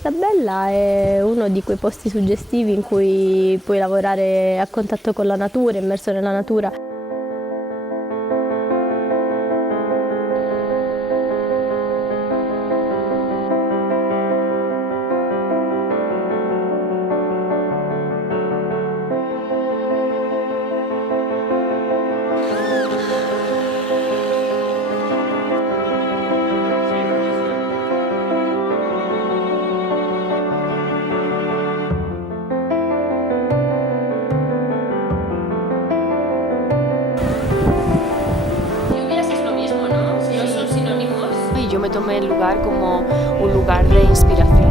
Stabella è uno di quei posti suggestivi in cui puoi lavorare a contatto con la natura, immerso nella natura. Y yo me tomé el lugar como un lugar de inspiración.